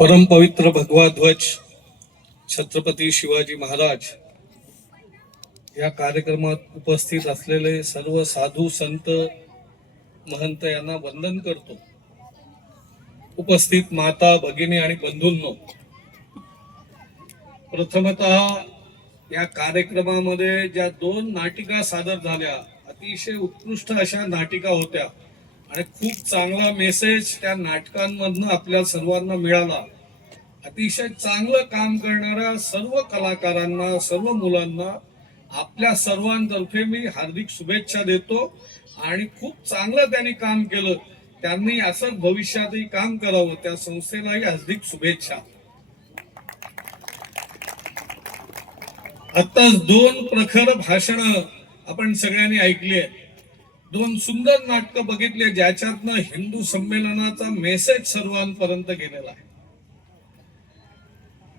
परमपवित्र भगवा ध्वज छत्रपती शिवाजी महाराज या कार्यक्रमात उपस्थित असलेले सर्व साधू संत महंत यांना वंदन करतो. उपस्थित माता भगिनी आणि बंधूंनो, प्रथमतः या कार्यक्रमामध्ये ज्या 2 नाटिका सादर झाल्या अतिशय उत्कृष्ट अशा नाटिका होत्या आणि खूप चांगला मेसेज त्या नाटकांमधनं आपल्या सर्वांना मिळाला. अतिशय चांगलं काम करणाऱ्या सर्व कलाकारांना, सर्व मुलांना आपल्या सर्वांतर्फे मी हार्दिक शुभेच्छा देतो आणि खूप चांगलं त्यांनी काम केलं. त्यांनी असंच भविष्यातही काम करावं, त्या संस्थेलाही हार्दिक शुभेच्छा. आत्ताच 2 प्रखर भाषणं आपण सगळ्यांनी ऐकली आहेत. 2 सुंदर नाटकं बघितले ज्याच्यातनं हिंदू संमेलनाचा मेसेज सर्वांपर्यंत गेलेला आहे.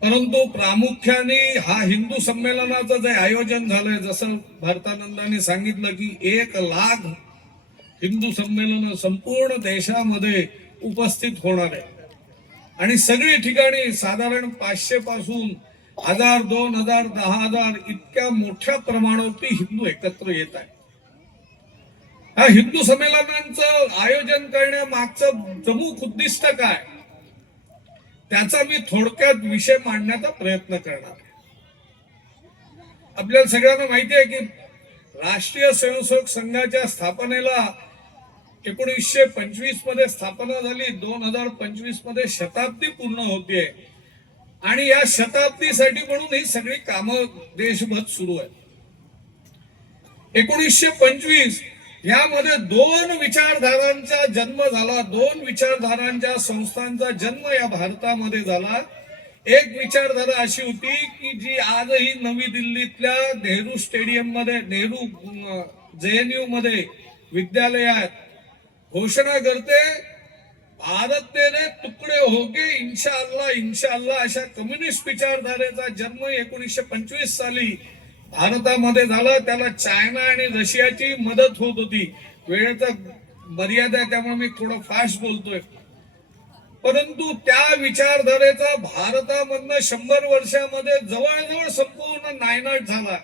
परंतु प्रामुख्याने हा हिंदू संमेलनाचं जे आयोजन झालंय, जसं भारतानंदांनी सांगितलं की 1 लाख हिंदू संमेलन संपूर्ण देशामध्ये उपस्थित होणार आहे आणि सगळी ठिकाणी साधारण 500 पासून 1000, 2000, 10,000 इतक्या मोठ्या प्रमाणावरती हिंदू एकत्र येत आहे. हा हिंदू संमेलनांचं आयोजन करण्यामागचं प्रमुख उद्दिष्ट काय, त्याचा मी थोडक्यात विषय मांडण्याचा प्रयत्न करणार आहे. आपल्याला सगळ्यांना माहिती आहे की राष्ट्रीय स्वयंसेवक संघाच्या स्थापनेला 1925 मध्ये स्थापना झाली. 2025 मध्ये शताब्दी पूर्ण होतीये आणि या शताब्दीसाठी म्हणून ही सगळी कामं देशभर सुरू आहेत. 1925 यामध्ये 2 विचारधारांचा जन्म झाला. 2 विचारधारांच्या संस्थांचा जन्म या भारतामध्ये झाला. एक विचारधारा अशी होती की जी आजही नवी दिल्लीतल्या नेहरू स्टेडियम मध्ये, नेहरू JNU मध्ये विद्यालयात घोषणा करते, भारत तेरे तुकडे होगे इंशाअल्लाह इंशाअल्लाह. अशा कम्युनिस्ट विचारधारेचा जन्म 1925 साली भारतामध्ये झाला. त्याला चायना आणि रशियाची मदत होत होती. वेळेचा मर्यादा त्यामुळे मी थोडं फास्ट बोलतोय. परंतु त्या विचारधारेचा भारतामधनं 100 वर्षामध्ये जवळजवळ संपूर्ण नायनाट झाला.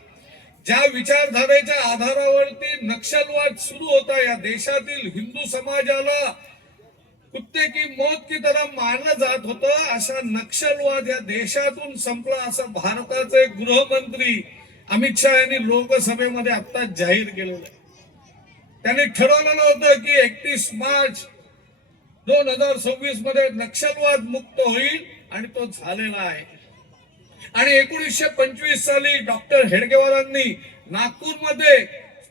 ज्या विचारधारेच्या आधारावरती नक्षलवाद सुरू होता, या देशातील हिंदू समाजाला कुत्ते की मौत की तरह मारलं जात होतं, अशा नक्षलवाद या देशातून संपला असं भारताचे गृहमंत्री अमित शहा यांनी लोकसभेमध्ये आत्ताच जाहीर केलेलं आहे. त्यांनी ठरवलेलं होतं की 31 मार्च 2026 मध्ये नक्षलवाद मुक्त होईल आणि तो झालेला आहे. आणि 1925 साली डॉक्टर हेडगेवारांनी नागपूरमध्ये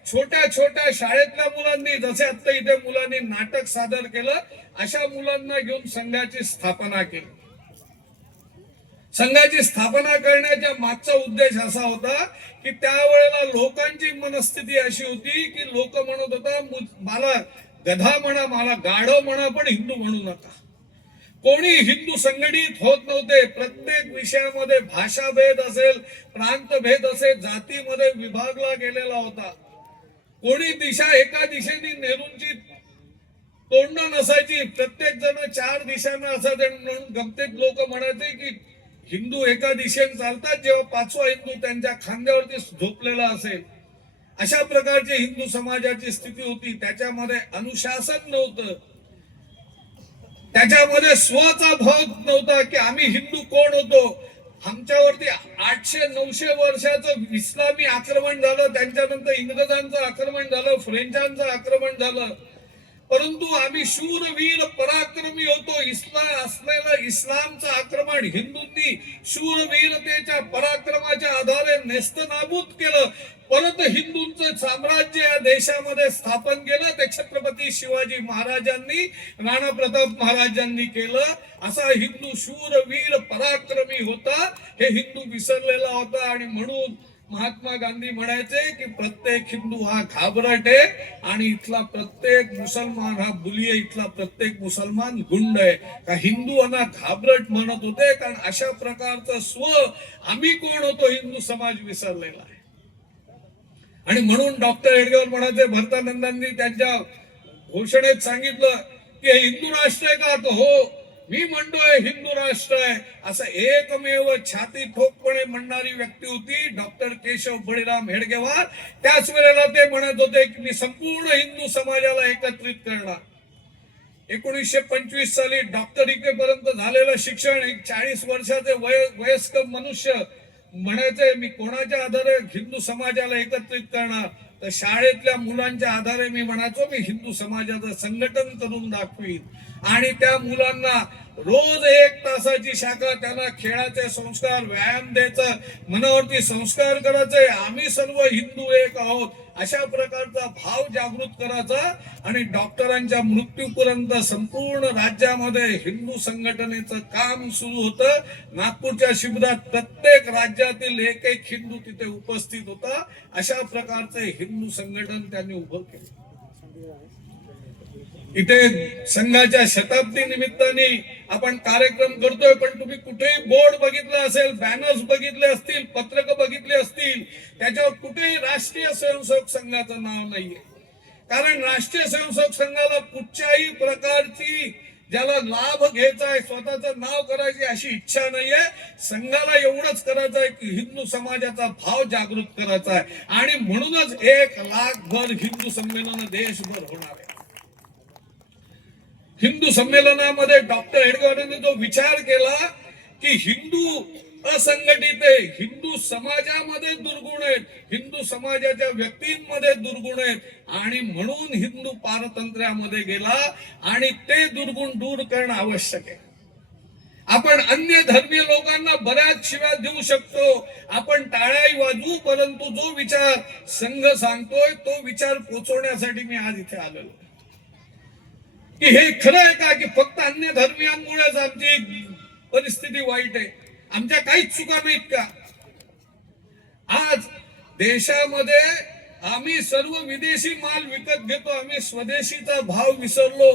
छोट्या छोट्या शाळेतल्या मुलांनी, जसे आता इथे मुलांनी नाटक सादर केलं, अशा मुलांना घेऊन संघाची स्थापना केली. संघाची स्थापना करण्याच्या मागचा उद्देश असा होता की त्यावेळेला लोकांची मनस्थिती अशी होती की लोक म्हणत होता, मला गधा म्हणा, मला गाढव म्हणा, पण हिंदू म्हणू नका. कोणी हिंदू संघटित होत नव्हते. प्रत्येक विषयामध्ये भाषाभेद असेल, प्रांतभेद असेल, जातीमध्ये विभागला गेलेला होता. कोणी दिशा एका दिशेने नेहरूंची तोंड नसायची. प्रत्येक जण 4 दिशांना असायचे म्हणून गमतीत लोक म्हणायचे की हिंदू एका दिशेने चालतात, जेव्हा 5वा हिंदू त्यांच्या खांद्यावरती झोपलेला असेल. अशा प्रकारची हिंदू समाजाची स्थिती होती. त्याच्यामध्ये अनुशासन नव्हतं, त्याच्यामध्ये स्वचा भाव नव्हता की आम्ही हिंदू कोण होतो. आमच्यावरती 800-900 वर्षाचं इस्लामी आक्रमण झालं, त्यांच्यानंतर इंग्रजांचं आक्रमण झालं, फ्रेंचांचं आक्रमण झालं, परंतु आम्ही शूरवीर पराक्रमी होतो. असलेलं इस्लामचं आक्रमण हिंदूंनी शूरवीरतेच्या पराक्रमाच्या आधारे नेस्तनाबूत केलं. परत हिंदूंचं साम्राज्य या देशामध्ये स्थापन केलं. ते छत्रपती शिवाजी महाराजांनी, राणा प्रताप महाराजांनी केलं. असा हिंदू शूरवीर पराक्रमी होता, हे हिंदू विसरलेला होता. आणि म्हणून महात्मा गांधी म्हणायचे की प्रत्येक हिंदू हा घाबरट आहे आणि इथला प्रत्येक मुसलमान हा बुली आहे, इथला प्रत्येक मुसलमान गुंड आहे. का हिंदूंना घाबरट म्हणत होते, कारण अशा प्रकारचं स्व आम्ही कोण होतो हिंदू समाज विसरलेला आहे. आणि म्हणून डॉक्टर हेडगेवार म्हणायचे, भारतानंदांनी त्यांच्या घोषणेत सांगितलं की हे हिंदू राष्ट्र आहे का, तो हो मी म्हणतोय हिंदू राष्ट्र आहे असं एकमेव छाती ठोकपणे म्हणणारी व्यक्ती होती डॉक्टर केशव बळीराम हेडगेवार. त्याच वेळेला ते म्हणत होते की मी संपूर्ण हिंदू समाजाला एकत्रित करणार. 1925 साली डॉक्टरीपर्यंत झालेलं शिक्षण, एक 40 वर्षाचे वयस्क मनुष्य म्हणायचे मी कोणाच्या आधारे हिंदू समाजाला एकत्रित करणार, तर शाळेतल्या मुलांच्या आधारे मी म्हणायचो मी हिंदू समाजाचं संघटन करून दाखवीन आणि त्या मुलांना रोज 1 तासाची शाखा, त्यांना खेळाचे संस्कार, व्यायाम द्यायचं, मनावरती संस्कार करायचे, आम्ही सर्व हिंदू एक आहोत अशा प्रकारचा भाव जागृत करायचा आणि डॉक्टरांच्या मृत्यूपर्यंत संपूर्ण राज्यामध्ये हिंदू संघटनेचं काम सुरू होतं. नागपूरच्या शिबिरात प्रत्येक राज्यातील एक हिंदू तिथे उपस्थित होता. अशा प्रकारचे हिंदू संघटन त्यांनी उभं केलं. इथे संघाच्या शताब्दी निमित्ताने आपण कार्यक्रम करतोय, पण तुम्ही कुठेही बोर्ड बघितला असेल, बॅनर्स बघितले असतील, पत्रक बघितले असतील, त्याच्यावर कुठेही राष्ट्रीय स्वयंसेवक संघाचं नाव नाहीये. कारण राष्ट्रीय स्वयंसेवक संघाला कुठच्याही प्रकारची ज्याला लाभ घ्यायचा आहे, स्वतःचं नाव करायची अशी इच्छा नाहीये. संघाला एवढंच करायचं आहे की हिंदू समाजाचा भाव जागृत करायचा आहे आणि म्हणूनच 1 लाखभर हिंदू संमेलन देशभर होणार आहे. हिंदू संमेलनामध्ये डॉक्टर हेडगेवारांनी जो विचार केला की हिंदू असंघटित आहे, हिंदू समाजामध्ये दुर्गुण आहेत, हिंदू समाजाच्या व्यक्तींमध्ये दुर्गुण आहेत आणि म्हणून हिंदू पारतंत्र्यामध्ये गेला आणि ते दुर्गुण दूर करणं आवश्यक आहे. आपण अन्य धर्मीय लोकांना बऱ्याच शिव्या देऊ शकतो, आपण टाळ्याही वाजवू, परंतु जो विचार संघ सांगतोय तो विचार पोचवण्यासाठी मी आज इथे आलेलो की हे खरं आहे का की फक्त अन्य धर्मियांमुळेच आमची परिस्थिती वाईट आहे, आमच्या काहीच चुका नाहीत का? आज देशामध्ये आम्ही सर्व विदेशी माल विकत घेतो, आम्ही स्वदेशीचा भाव विसरलो.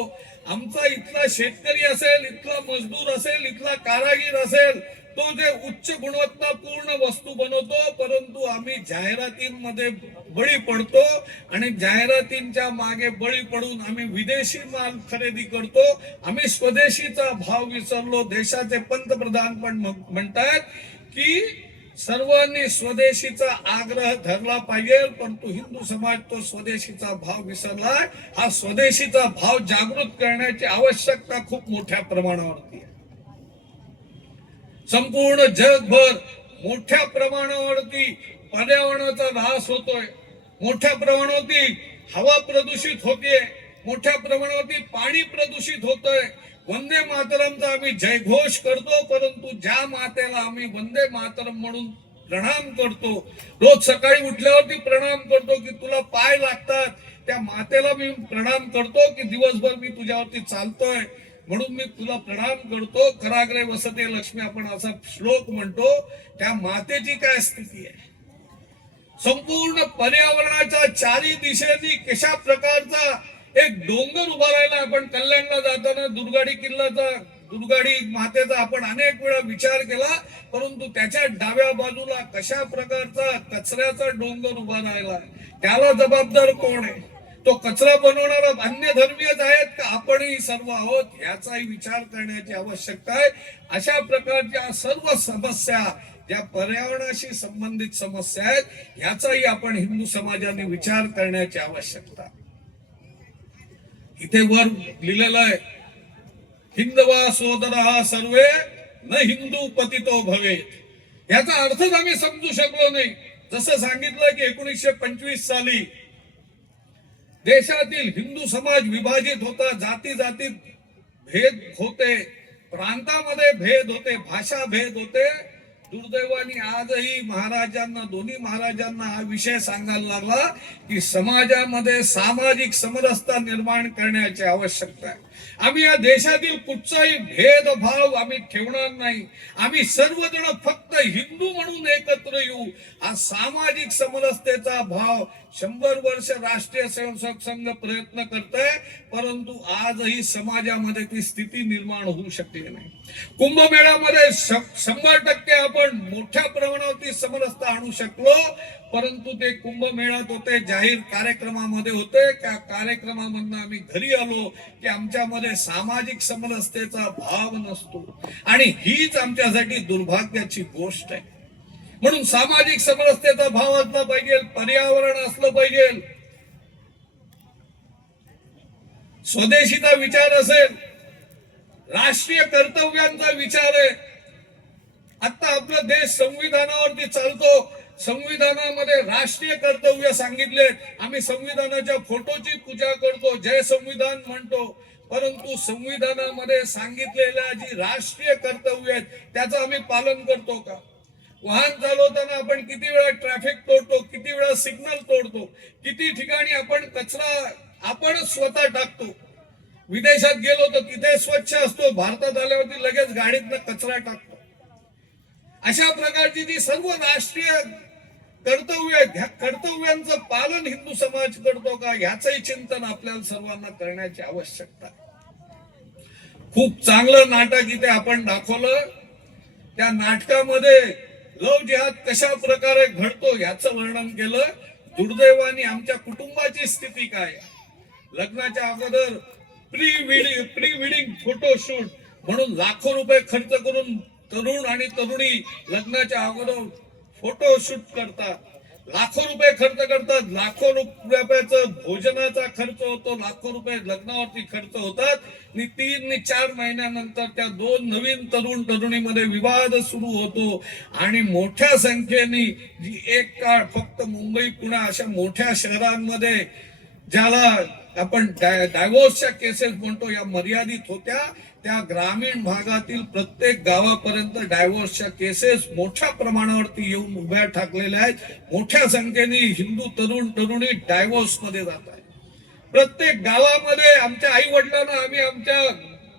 आमचा इथला शेतकरी असेल, इथला मजदूर असेल, इथला कारागीर असेल, तो जे उच्च गुणवत्तापूर्ण वस्तू बनवतो, परंतु आम्ही जाहिरातींमध्ये बळी पडतो आणि जाहिरातींच्या मागे बळी पडून आम्ही विदेशी माल खरेदी करतो. आम्ही स्वदेशीचा भाव विसरलो. देशाचे पंतप्रधान पण म्हणतात की सर्वांनी स्वदेशीचा आग्रह धरला पाहिजे, परंतु हिंदू समाज तो स्वदेशीचा भाव विसरलाय. हा स्वदेशीचा भाव जागृत करण्याची आवश्यकता खूप मोठ्या प्रमाणावरती आहे. संपूर्ण जगभर मोठ्या प्रमाणावरती पर्यावरणाचा ऱ्हास होतोय, मोठ्या प्रमाणावरती हवा प्रदूषित होते, मोठ्या प्रमाणावरती पाणी प्रदूषित होतंय. वंदे मातरमचा आम्ही जयघोष करतो, परंतु ज्या मातेला आम्ही वंदे मातरम म्हणून प्रणाम करतो, रोज सकाळी उठल्यावरती प्रणाम करतो की तुला पाय लागतात, त्या मातेला मी प्रणाम करतो की दिवसभर मी तुझ्यावरती चालतोय म्हणून मी तुला प्रणाम करतो. कराग्रे वसते लक्ष्मी आपण असा श्लोक म्हणतो. त्या मातेची काय स्थिती आहे? संपूर्ण पर्यावरणाच्या चारी दिशेनी कशा प्रकारचा एक डोंगर उभा राहिला. आपण कल्याणला जाताना दुर्गाडी मातेचा आपण अनेक वेळा विचार केला, परंतु त्याच्या डाव्या बाजूला कशा प्रकारचा कचऱ्याचा डोंगर उभा राहिला. त्याला जबाबदार कोण आहे? तो कचरा बनवणारा अन्य धर्मीयच आहेत का आपणही सर्व आहोत? याचाही विचार करण्याची आवश्यकता आहे. अशा प्रकारच्या सर्व समस्या ज्या पर्यावरणाशी संबंधित समस्या आहेत, याचाही आपण हिंदू समाजाने विचार करण्याची आवश्यकता. इथे वर लिहिलेलं आहे हिंदवा सोदरा सर्वे न हिंदू पतितो भवेत. याचा अर्थच आम्ही समजू शकलो नाही. जसं सांगितलं की 1925 साली देशातील हिंदू समाज विभाजित होता, जाती जातीत भेद होते, प्रांतामध्ये भेद होते, भाषा भेद होते. दुर्दैवाने आजही दोन्ही महाराजांना हा विषय सांगायला लागला की समाजामध्ये सामाजिक समरसता निर्माण करण्याची आवश्यकता आहे. आम्ही या देशातील कुठचाही भेदभाव आम्ही ठेवणार नाही. आम्ही सर्वजण फक्त हिंदू म्हणून एकत्र येऊ. हा सामाजिक समरसतेचा भाव 100 वर्ष राष्ट्रीय स्वयंसेवक संघ प्रयत्न करतोय, परंतु आजही समाजामध्ये ती स्थिती निर्माण होऊ शकली नाही. कुंभमेळ्यामध्ये 100% आपण मोठ्या प्रमाणावरती समरसता आणू शकलो, परंतु ते कुंभमेळ्यात होते, जाहीर कार्यक्रमामध्ये होते. त्या कार्यक्रमामधनं आम्ही घरी आलो की आमच्यामध्ये सामाजिक समरसतेचा भाव नसतो आणि हीच आमच्यासाठी दुर्भाग्याची गोष्ट आहे. म्हणून सामाजिक समरसतेचा भाव असला पाहिजे, पर्यावरण असलं पाहिजे, स्वदेशीचा विचार असेल, राष्ट्रीय कर्तव्यांचा विचार आहे. आता आपला देश संविधानावरती चालतो. संविधानामध्ये राष्ट्रीय कर्तव्य सांगितले. आम्ही संविधानाच्या फोटोची पूजा करतो, जय संविधान म्हणतो, परंतु संविधानामध्ये सांगितलेल्या जी राष्ट्रीय कर्तव्य आहेत त्याचं आम्ही पालन करतो का? वाहन चालवताना आपण किती वेळा ट्रॅफिक तोडतो, किती वेळा सिग्नल तोडतो, किती ठिकाणी आपण कचरा आपणच स्वतः टाकतो. विदेशात गेलो तर तिथे स्वच्छ असतो, भारतात आल्यावरती लगेच गाडीतनं कचरा टाकतो. अशा प्रकारची जी सर्व राष्ट्रीय कर्तव्य आहेत, ह्या कर्तव्यांचं पालन हिंदू समाज करतो का, याचंही चिंतन आपल्याला सर्वांना करण्याची आवश्यकता आहे. खूप चांगलं नाटक इथे आपण दाखवलं. त्या नाटकामध्ये लव जिहाद कशा प्रकारे घडतो याचं वर्णन केलं. दुर्दैवाने आमच्या कुटुंबाची स्थिती काय, लग्नाच्या अगोदर प्री वेडिंग फोटोशूट म्हणून लाखो रुपये खर्च करून तरुण आणि तरुणी लग्नाच्या अगोदर फोटोशूट करतात, लाखो रुपये खर्च करतात, लाखो रुपयाचं भोजनाचा खर्च होतो, लाखो रुपये लग्नावरती खर्च होतात आणि 3-4 महिन्यानंतर त्या 2 नवीन तरुण तरुणीमध्ये विवाद सुरू होतो आणि मोठ्या संख्येने जी एक काळ फक्त मुंबई पुणे अशा मोठ्या शहरांमध्ये ज्याला आपण डायव्होर्सच्या केसेस म्हणतो या मर्यादित होत्या, त्या ग्रामीण भागातील प्रत्येक गावापर्यंत डायव्होर्सच्या केसेस मोठ्या प्रमाणावरती येऊन उभ्या ठाकलेल्या आहेत. मोठ्या संख्येने हिंदू तरुण तरुणी डायव्होर्स मध्ये जात आहेत. प्रत्येक गावामध्ये आमच्या आई वडिलांना आम्ही आमच्या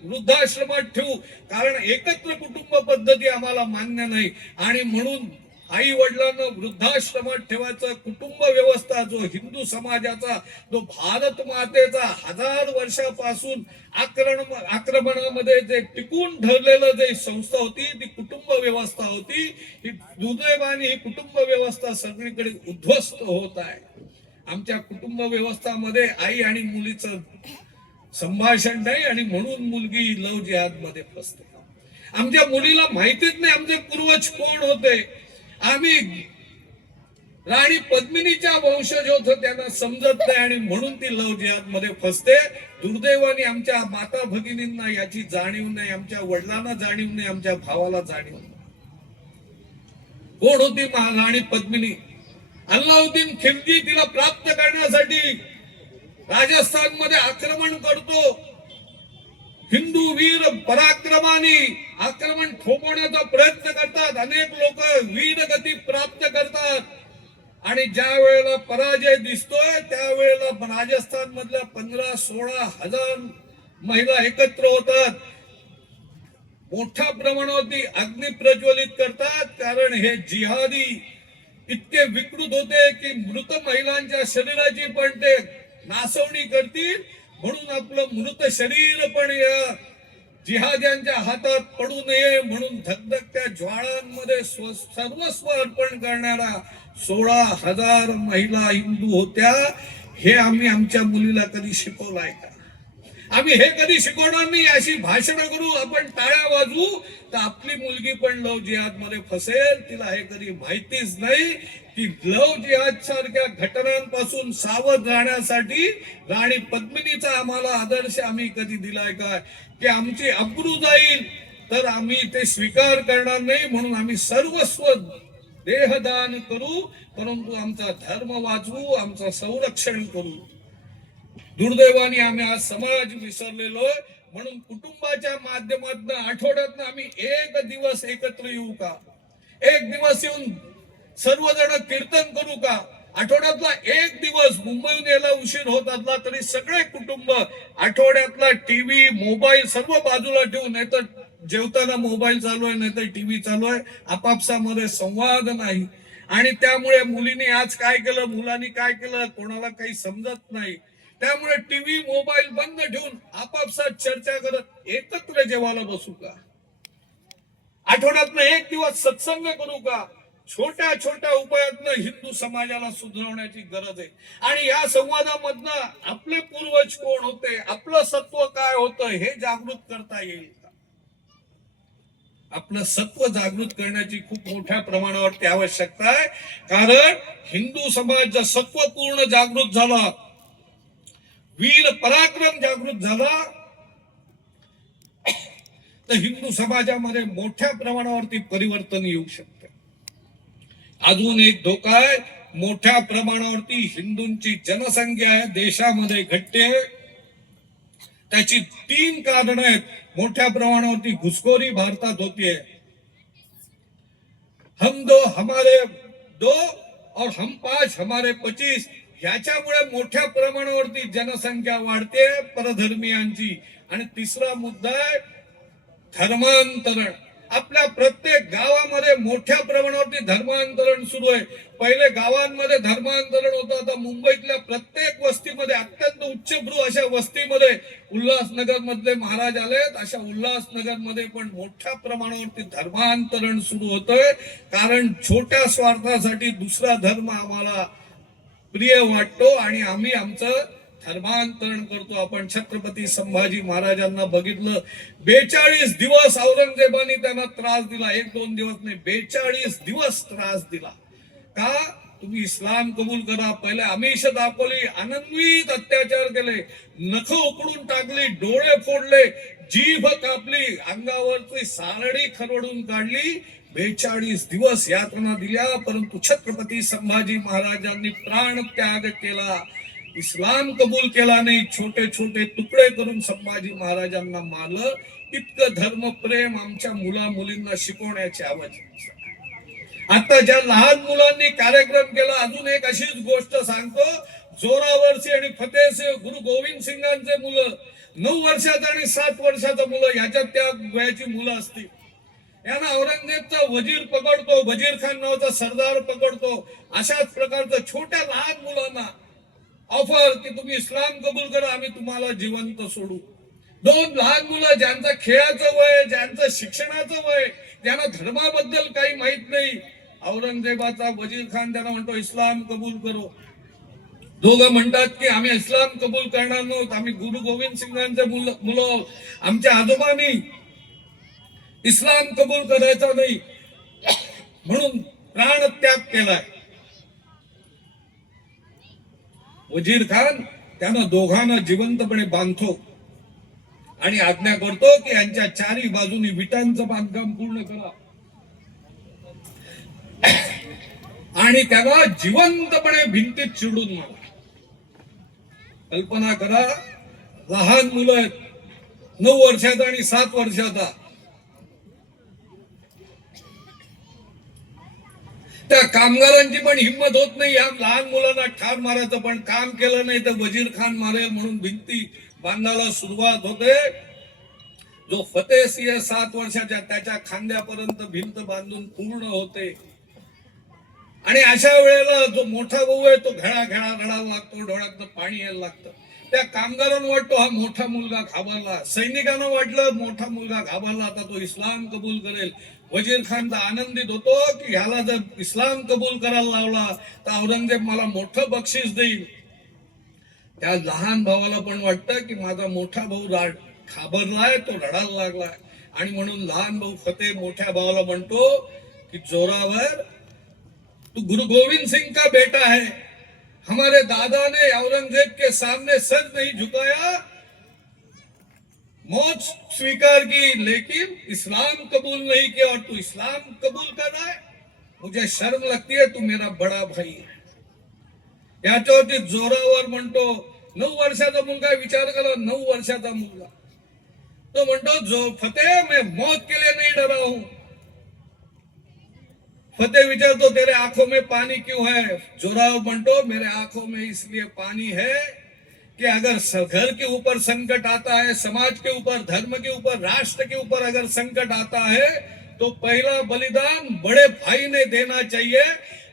वृद्धाश्रमात ठेवू, कारण एकत्र कुटुंब पद्धती आम्हाला मान्य नाही आणि म्हणून आई वडिलांना वृद्धाश्रमात ठेवायचं. कुटुंब व्यवस्था जो हिंदू समाजाचा, जो भारत मातेचा 1000 वर्षापासून आक्रमणामध्ये जे टिकून ठरलेलं जे संस्था होती ती कुटुंब व्यवस्था होती. ही दुर्दैवाने ही कुटुंब व्यवस्था सगळीकडे उद्ध्वस्त होत आहे. आमच्या कुटुंब व्यवस्थामध्ये आई आणि मुलीचं संभाषण नाही आणि म्हणून मुलगी लव जिहाद मध्ये फसते. आमच्या मुलीला माहितीच नाही आमचे पूर्वज कोण होते. आम्ही राणी पद्मिनीच्या वंशज होतो, त्यांना समजत नाही आणि म्हणून ती लव जिहाद मध्ये फसते. दुर्दैवाने आमच्या माता भगिनींना याची जाणीव नाही, आमच्या वडिलांना जाणीव नाही, आमच्या भावाला जाणीव नाही. कोण होती राणी पद्मिनी? अल्लाउद्दीन खिलजी तिला प्राप्त करण्यासाठी राजस्थान मध्ये आक्रमण करतो. हिंदू वीर पराक्रमाने आक्रमण थोपवण्याचा प्रयत्न करतात. अनेक लोक वीरगती प्राप्त करतात आणि ज्या वेळेला पराजय दिसतोय त्यावेळेला राजस्थान मधल्या 15-16 हजार महिला एकत्र होतात. मोठ्या प्रमाणावरती अग्नी प्रज्वलित करतात, कारण हे जिहादी इतके विकृत होते की मृत महिलांच्या शरीराची पण ते नासवणी करतील. म्हणून आपलं मृत शरीर पण या जिहाद्यांच्या हातात पडू नये म्हणून धगधगत्या ज्वाळांमध्ये सर्वस्व अर्पण करणारा 16,000 महिला हिंदू होत्या. हे आम्ही आमच्या मुलीला कधी शिकवलंय का? आम्ही हे कधी शिकवणार नाही. अशी भाषणं करू, आपण टाळ्या वाजवू, तर आपली मुलगी पण लव जिहाद मध्ये फसेल. तिला हे कधी माहितीच नाही की लव जिहाद सारख्या घटनांपासून सावध राहण्यासाठी राणी पद्मिनीचा आम्हाला आदर्श आम्ही कधी दिलाय का? की आमची अब्रू जाईल तर आम्ही ते स्वीकार करणार नाही. म्हणून आम्ही सर्वस्व देहदान करू, परंतु आमचा धर्म वाचवू, आमचं संरक्षण करू. दुर्दैवाने आम्ही आज समाज विसरलेलो. म्हणून कुटुंबाच्या माध्यमातून आठवड्यातनं आम्ही एक दिवस एकत्र येऊ का? एक दिवस येऊन सर्वजण कीर्तन करू का? आठवड्यातला एक दिवस मुंबईहून यायला उशीर होत असला तरी सगळे कुटुंब आठवड्यातला टीव्ही मोबाईल सर्व बाजूला ठेवून, नाहीतर जेवताना मोबाईल चालू आहे नाहीतर टीव्ही चालू आहे, आपापसामध्ये संवाद नाही. आणि त्यामुळे मुलीने आज काय केलं, मुलांनी काय केलं, कोणाला काही समजत नाही. त्यामुळे टीव्ही मोबाईल बंद ठेवून आपापसात चर्चा करत एकत्र जेवायला बसू का? आठवड्यातनं एक दिवस सत्संग करू का? छोट्या छोट्या उपायातनं हिंदू समाजाला सुधारण्याची गरज आहे. आणि या संवादामधनं आपले पूर्वज कोण होते, आपलं सत्व काय होतं हे जागृत करता येईल का? आपलं सत्व जागृत करण्याची खूप मोठ्या प्रमाणावरती आवश्यकता आहे. कारण हिंदू समाज जर सत्व पूर्ण जागृत झाला, वीर पराक्रम जागृत झाला, तर हिंदू समाजामध्ये मोठ्या प्रमाणावरती परिवर्तन येऊ शकते. अजून एक धोका आहे, मोठ्या प्रमाणावरती हिंदूंची जनसंख्या आहे देशामध्ये घटते. त्याची 3 कारणं आहेत. मोठ्या प्रमाणावरती घुसखोरी भारतात होतीये. हम दो हमारे दो और हम 5 हमारे 25, ह्याच्यामुळे मोठ्या प्रमाणावरती जनसंख्या वाढते परधर्मीयांची. आणि तिसरा मुद्दा आहे धर्मांतरण. आपल्या प्रत्येक गावामध्ये मोठ्या प्रमाणावरती धर्मांतरण सुरू आहे. पहिले गावांमध्ये धर्मांतरण होतं, आता मुंबईतल्या प्रत्येक वस्तीमध्ये, अत्यंत उच्चभ्रू अशा वस्तीमध्ये उल्हासनगर मधले महाराज आलेत. अशा उल्हासनगर मध्ये पण मोठ्या प्रमाणावरती धर्मांतरण सुरू होतंय. कारण छोट्या स्वार्थासाठी दुसरा धर्म आम्हाला प्रिय वाटतो आणि आम्ही आमचं धर्मांतरण करतो. आपण छत्रपती संभाजी महाराजांना बघितलं, 42 दिवस औरंगजेबाने त्यांना त्रास दिला. 1-2 दिवस नाही, 42 दिवस त्रास दिला. का? तुम्ही इस्लाम कबूल करा. पहिले आमिष दाखवली, अनन्वित अत्याचार केले, नख उकडून टाकली, डोळे फोडले, जीभ कापली, अंगावरची सारडी खरवडून काढली. 42 दिवस यातना दिल्या, परंतु छत्रपती संभाजी महाराजांनी प्राण त्याग केला, इस्लाम कबूल केला नाही. छोटे छोटे तुकडे करून संभाजी महाराजांना मारलं. इतकं धर्मप्रेम आमच्या मुला मुलींना शिकवण्याची आवश्यकता. आता ज्या लहान मुलांनी कार्यक्रम केला, अजून एक अशीच गोष्ट सांगतो. जोरावरची आणि फतेहसिंग गुरु गोविंद सिंगांचे मुलं, 9 वर्षाचं आणि 7 वर्षाचं मुलं, ह्याच्यात त्या वयाची मुलं असतील. यांना औरंगजेबचा वजीर पकडतो, वजीर खान नावाचा सरदार पकडतो. अशाच प्रकारचं छोट्या लहान मुलांना ऑफर की तुम्ही इस्लाम कबूल करा, आम्ही तुम्हाला जिवंत सोडू. 2 लहान मुलं ज्यांचं खेळाचं वय, ज्यांचं शिक्षणाचं वय, ज्यांना धर्माबद्दल काही माहित नाही, औरंगजेबाचा वजीर खान त्यांना म्हणतो इस्लाम कबूल करो. दोघं म्हणतात की आम्ही इस्लाम कबूल करणार नव्हतं, आम्ही गुरु गोविंद सिंगांचे मुलं, आमच्या आजोबांनी इस्लाम कबूल करायचा नाही म्हणून प्राण त्याग केलाय. वजीर खान त्यानं दोघांना जिवंतपणे बांधतो आणि आज्ञा करतो की यांच्या 4ही बाजूनी विटांचं बांधकाम पूर्ण करा आणि त्याला जिवंतपणे भिंतीत चिडून मारा. कल्पना करा, लहान मुलं आहेत, 9 वर्षाचा आणि 7 वर्षाचा. त्या कामगारांची पण हिंमत होत नाही या लहान मुलांना ठार मारायचं, पण काम केलं नाही तर वजीर खान मारेल म्हणून भिंती बांधायला सुरुवात होते. जो फतेहसिंह 7 वर्षाच्या, त्याच्या खांद्यापर्यंत भिंत बांधून पूर्ण होते. आणि अशा वेळेला जो मोठा भाऊ आहे तो घडा रडायला लागतो, डोळ्यातनं पाणी यायला लागतं. त्या कामगारांना वाटतो हा मोठा मुलगा घाबरला, सैनिकांना वाटलं मोठा मुलगा घाबरला, आता तो इस्लाम कबूल करेल. वजीर खान तर आनंदित होतो की ह्याला जर इस्लाम कबूल करायला लावला तर औरंगजेब मला मोठं बक्षीस देईल. त्या लहान भावाला पण वाटतं की माझा मोठा भाऊ घाबरलाय, तो रडायला लागलाय. आणि म्हणून लहान भाऊ फतेह मोठ्या भावाला म्हणतो की जोरावर, तू गुरु गोविंद सिंह का बेटा है, हमारे दादा ने औरंगजेब के सामने सर नहीं झुकाया, मौत स्वीकार की, लेकिन इस्लाम कबूल नहीं किया, और तू इस्लाम कबूल कर रहा है, मुझे शर्म लगती है, तू मेरा बड़ा भाई है. याच्यावरती जोरावर म्हणतो. 9 वर्षाचा मुलगा, विचार करा, 9 वर्षाचा मुलगा, तो म्हणतो जो फतेह मैं मौत के लिए नहीं डरा हूं. फतेह विचारतो तेरे आंखों में पानी क्यों है? जोरावर म्हणतो मेरे आंखों में इसलिए पानी है कि अगर घर के ऊपर संकट आता है, समाज के ऊपर, धर्म के ऊपर, राष्ट्र के ऊपर अगर संकट आता है तो पहला बलिदान बड़े भाई ने देना चाहिए.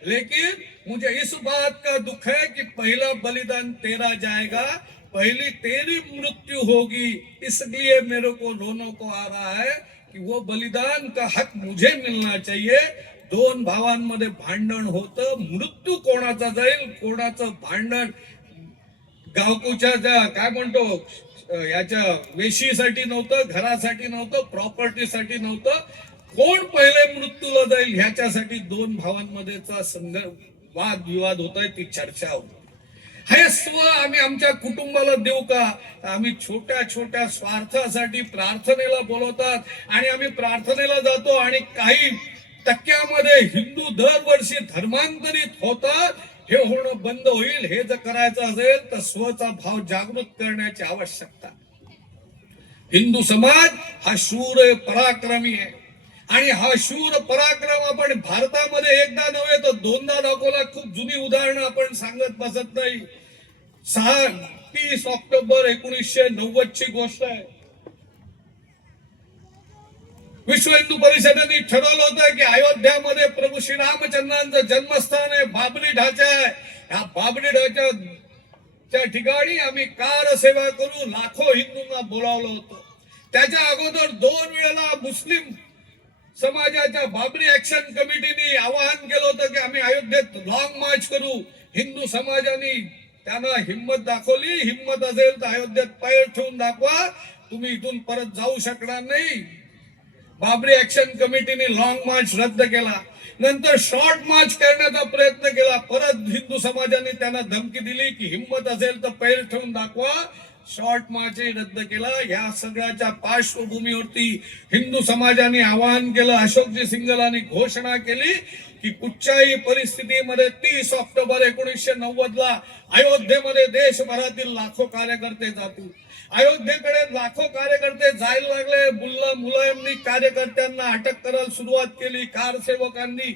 लेकिन मुझे इस बात का दुख है कि पहला बलिदान तेरा जाएगा, पहली तेरी मृत्यु होगी, इसलिए मेरे को रोने को आ रहा है कि वो बलिदान का हक मुझे मिलना चाहिए. दोन भावांमध्ये भांडण होतं. मृत्यू कोणाचा जाईल, कोणाचं भांडण गावकोच्या काय म्हणतो याच्या वेशीसाठी नव्हतं, घरासाठी नव्हतं, प्रॉपर्टीसाठी नव्हतं. कोण पहिले मृत्यूला जाईल ह्याच्यासाठी दोन भावांमध्येचा वाद विवाद होतोय, ती चर्चा होती. हे स्व आम्ही आमच्या कुटुंबाला देऊ का? आम्ही छोट्या छोट्या स्वार्थासाठी प्रार्थनेला बोलवतात आणि आम्ही प्रार्थनेला जातो आणि काही टक्क्यामध्ये हिंदू दरवर्षी धर्मांतरित होतात. हे होणं बंद होईल. हे जर करायचं असेल तर स्वचा भाव जागृत करण्याची आवश्यकता. हिंदू समाज हा शूर पराक्रमी आहे आणि हा शूर पराक्रम आपण भारतामध्ये एकदा नव्हे तर दोनदा दाखवला. खूप जुनी उदाहरणं आपण सांगत बसत नाही. 30 ऑक्टोबर 1990 ची गोष्ट आहे. विश्व हिंदू परिषदेने ठरवलं होतं की अयोध्यामध्ये प्रभू श्रीरामचंद्रांचं जन्मस्थान आहे, बाबरी ढाचा आहे. या बाबरी ढाच्या ठिकाणी आम्ही कार सेवा करू. लाखो हिंदूंना बोलावलं होतं. त्याच्या अगोदर 2 वेळेला मुस्लिम समाजाच्या बाबरी ऍक्शन कमिटीने आवाहन केलं होतं की आम्ही अयोध्येत लॉंग मार्च करू. हिंदू समाजाने त्यांना हिंमत दाखवली. हिंमत असेल तर अयोध्येत पाय ठेवून दाखवा, तुम्ही इथून परत जाऊ शकणार नाही. बाबरी ऍक्शन कमिटीने लॉंग मार्च रद्द केला. नंतर शॉर्ट मार्च करण्याचा प्रयत्न केला. परत हिंदू समाजाने त्यांना धमकी दिली की हिंमत असेल तर पैर ठेवून दाखवा. शॉर्ट मार्च रद्द केला. या सगळ्याच्या पार्श्वभूमीवरती हिंदू समाजाने आवाहन केलं. अशोकजी सिंगलांनी घोषणा केली की कुठच्याही परिस्थितीमध्ये 30 ऑक्टोबर 1990 ला अयोध्येमध्ये देशभरातील लाखो कार्यकर्ते जातील. अयोध्येकडे लाखो कार्यकर्ते जायला लागले. मुल्ला मुलायमनी कार्यकर्त्यांना अटक करायला सुरुवात केली. कारसेवकांनी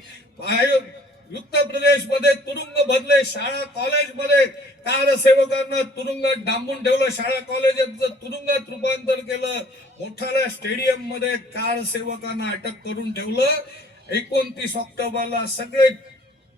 उत्तर प्रदेश मध्ये तुरुंग भरले. शाळा कॉलेजमध्ये कारसेवकांना तुरुंगात डांबून ठेवलं. शाळा कॉलेजाचं तुरुंगात रूपांतर केलं. मोठाल्या स्टेडियम मध्ये कारसेवकांना अटक करून ठेवलं. 29 ऑक्टोबरला सगळे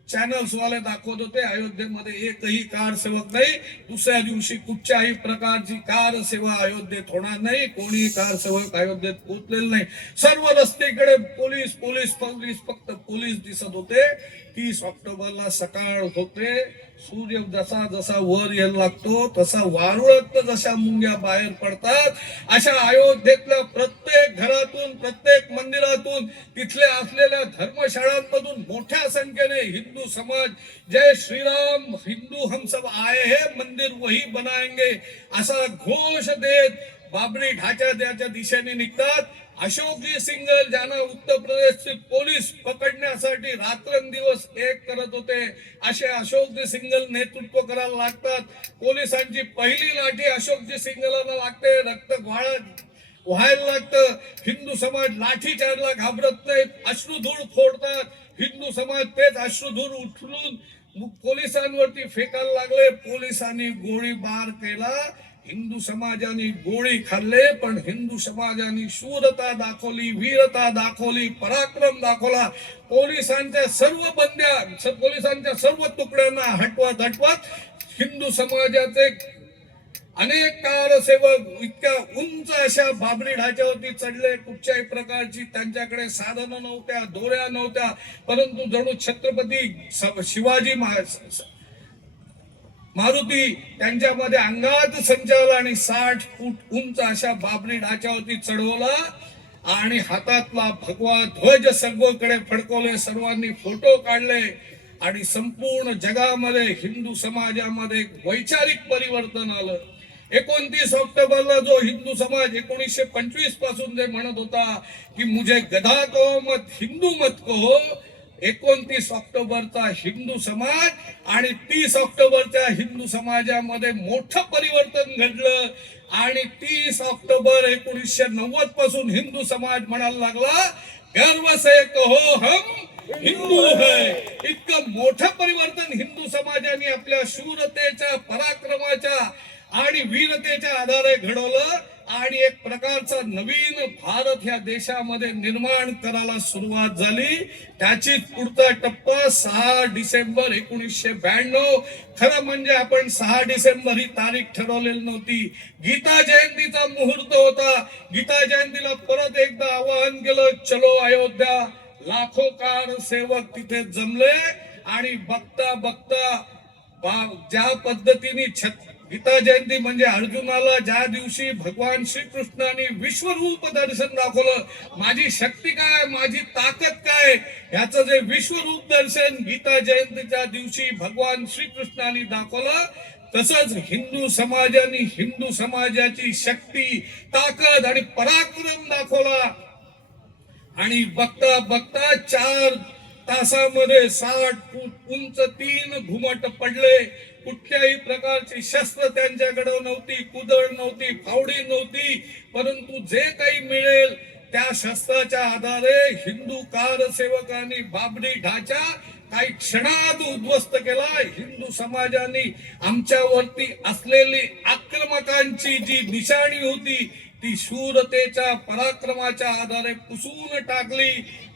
चॅनल्स वाले दाखवत होते अयोध्येमध्ये एकही कार सेवक नाही. दुसऱ्या दिवशी कुठच्याही प्रकारची कार सेवा अयोध्येत होणार नाही. कोणी कार सेवक अयोध्येत पोहोचलेले नाही. सर्व रस्त्याकडे पोलीस पोलीस पोलीस फक्त पोलीस दिसत होते. 30 ऑक्टोबरला सकाळ होते. सूर्य जसा जसा वर यायला लागतो तसा वारुळत जशा मुंग्या बाहेर पडतात, अशा अयोध्येतल्या प्रत्येक घरातून, प्रत्येक मंदिरातून, तिथल्या असलेल्या धर्मशाळांमधून मोठ्या संख्येने हिंदू समाज जय श्रीराम, हिंदू हम सब आए हैं, मंदिर वही बनाएंगे असा घोष देत बाबरी ढाच्याच्या दिशेने निघतात. अशोकजी सिंगल ज्यांना उत्तर प्रदेशचे पोलीस पकडण्यासाठी रात्रंदिवस एक करत होते, असे अशोकजी सिंगल नेतृत्व करायला लागतात. पोलिसांची पहिली लाठी अशोकजी सिंगलांना लागते. रक्त व्हायला लागतं. हिंदू समाज लाठीचार्जला घाबरत नाही. अश्रुधूर फोडतात. हिंदू समाज तेच अश्रुधूर उचलून पोलिसांवरती फेकायला लागले. पोलिसांनी गोळीबार केला. हिंदू समाजाने गोळी खाल्ले, पण हिंदू समाजाने शूरता दाखवली, वीरता दाखवली, पराक्रम दाखवला. पोलिसांच्या सर्व तुकड्यांना हटवत हिंदू समाजाचे अनेक कारसेवक इतक्या उंच अशा बाबरी ढाच्यावरती चढले. कुठच्याही प्रकारची त्यांच्याकडे साधनं नव्हत्या, दोऱ्या नव्हत्या, परंतु जणू छत्रपती शिवाजी मारुती त्यांच्यामध्ये अंगात संचारला आणि 60 फूट उंच अशा बाबरी ढाच्यावरती चढवला आणि हातातला भगवा ध्वज सर्वकडे फडकवले. सर्वांनी फोटो काढले आणि संपूर्ण जगामध्ये हिंदू समाजामध्ये वैचारिक परिवर्तन आलं. 29 ऑक्टोबरला जो हिंदू समाज 1925 पासून जे म्हणत होता की मुझे गधा कहो मत हिंदू मत कहो, 29 ऑक्टोबरचा हिंदू समाज आणि 30 ऑक्टोबरच्या हिंदू समाजामध्ये मोठं परिवर्तन घडलं आणि 30 ऑक्टोबर 1990 पासून हिंदू समाज म्हणायला लागला गर्व से कहो हम हिंदू है. इतकं मोठं परिवर्तन हिंदू समाजाने आपल्या शूरतेच्या, पराक्रमाच्या आणि वीरतेच्या आधारे घडवलं आणि एक प्रकारचा नवीन भारत ह्या देशामध्ये निर्माण करायला सुरुवात झाली. त्याची पुढचा टप्पा 6 डिसेंबर 1992. खरं म्हणजे आपण 6 डिसेंबर ही तारीख ठरवलेली नव्हती. गीता जयंतीचा मुहूर्त होता. गीता जयंतीला परत एकदा आवाहन केलं, चलो अयोध्या, लाखो कार सेवक तिथे जमले आणि बघता बघता ज्या पद्धतीने गीता जयंती म्हणजे अर्जुनाला ज्या दिवशी भगवान श्रीकृष्णाने विश्वरूप दर्शन दाखवलं, माझी शक्ती काय, माझी ताकद काय, याचं जे विश्वरूप दर्शन गीता जयंतीच्या दिवशी भगवान श्रीकृष्णाने दाखवलं, तसंच हिंदू समाजाने हिंदू समाजाची शक्ती, ताकद आणि पराक्रम दाखवला. आणि बघता बघता 4 तासामध्ये 60 फूट उंच 3 घुमट पडले. कुठल्याही प्रकारची शस्त्र त्यांच्याकडे नव्हती, कुदळ नव्हती, फावडी नव्हती, परंतु जे काही मिळेल त्या शस्त्राच्या आधारे हिंदू कारसेवकांनी बाबरी ढाचा काही क्षणात उद्ध्वस्त केला. हिंदू समाजाने आमच्यावरती असलेली आक्रमकांची जी निशाणी होती ती शूरतेच्या पराक्रमाच्या आधारे पुसून टाकली.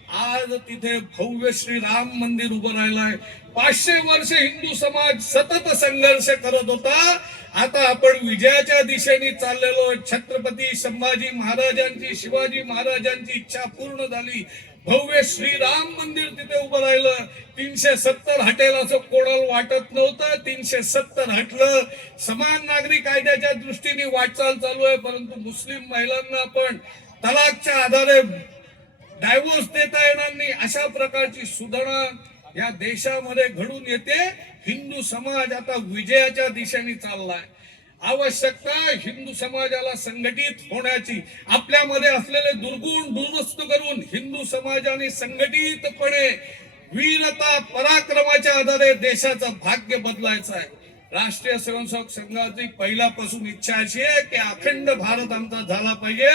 आज तिथे भव्य श्री राम मंदिर उभं राहिलंय. 500 वर्ष हिंदू समाज सतत संघर्ष करत होता. आता आपण विजयाच्या दिशेने चाललेलो. छत्रपती संभाजी महाराजांची, शिवाजी महाराजांची इच्छा पूर्ण झाली. भव्य श्री राम मंदिर तिथे उभं राहिलं. 370 हटेल असं कोणाला वाटत नव्हतं. 370 हटलं. समान नागरी कायद्याच्या दृष्टीने वाटचाल चालू आहे, परंतु मुस्लिम महिलांना पण तलाकच्या आधारे डायव्होर्स देता येणार नाही, अशा प्रकारची सुधारणा या देशामध्ये घडून येते. हिंदू समाज आता विजयाच्या दिशेने चाललाय. आवश्यकता हिंदू समाजाला संघटित होण्याची. आपल्यामध्ये असलेले दुर्गुण दुरुस्त करून हिंदू समाजाने संघटितपणे वीरता पराक्रमाच्या आधारे देशाचं भाग्य बदलायचं आहे. राष्ट्रीय स्वयंसेवक संघाची पहिल्यापासून इच्छा अशी आहे की अखंड भारत आमचा झाला पाहिजे.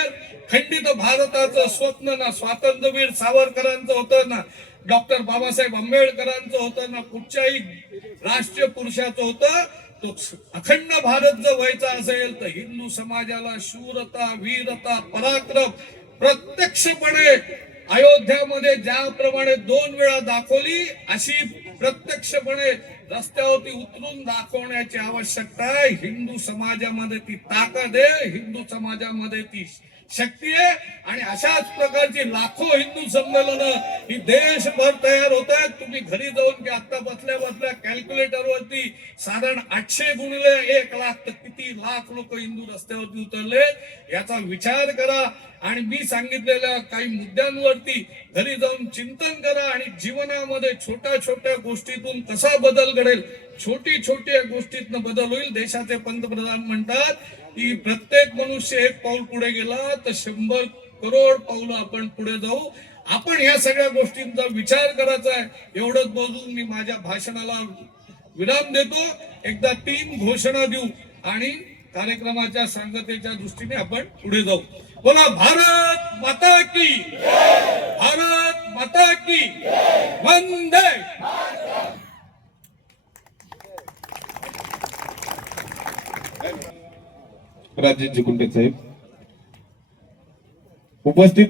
खंडित भारताचं स्वप्न ना स्वातंत्र्यवीर सावरकरांचं होतं, ना डॉक्टर बाबासाहेब आंबेडकरांचं होतं, ना कुठच्याही राष्ट्रीय पुरुषाचं होतं. तो अखंड भारत जर व्हायचा असेल तर हिंदू समाजाला शूरता, वीरता, पराक्रम प्रत्यक्षपणे अयोध्यामध्ये ज्याप्रमाणे 2 वेळा दाखवली, अशी प्रत्यक्षपणे रस्त्यावरती उतरून दाखवण्याची आवश्यकता आहे. हिंदू समाजामध्ये ती ताकद आहे, हिंदू समाजामध्ये ती शक्ती आहे. आणि अशाच प्रकारची लाखो हिंदू संमेलन ही देशभर तयार होत आहेत. तुम्ही घरी जाऊन की आता बसल्या बसल्या कॅल्क्युलेटर वरती साधारण 800 गुणिले 1 लाख तर किती लाख लोक हिंदू रस्त्यावरती उतरले याचा विचार करा. आणि मी सांगितलेल्या काही मुद्द्यांवरती घरी जाऊन चिंतन करा. आणि जीवनामध्ये छोट्या छोट्या गोष्टीतून कसा बदल घडेल, छोटी छोट्या गोष्टीतनं बदल होईल. देशाचे पंतप्रधान म्हणतात की प्रत्येक मनुष्य 1 पाऊल पुढे गेला तर 100 करोड पाऊलं आपण पुढे जाऊ. आपण या सगळ्या गोष्टींचा विचार करायचा आहे. एवढंच बोलून मी माझ्या भाषणाला विराम देतो. एकदा 3 घोषणा देऊ आणि कार्यक्रमाच्या सांगतेच्या दृष्टीने आपण पुढे जाऊ. बोला भारत माता की, भारत माता की, वंदे. राजेश जिकुंटे साहेब उपस्थित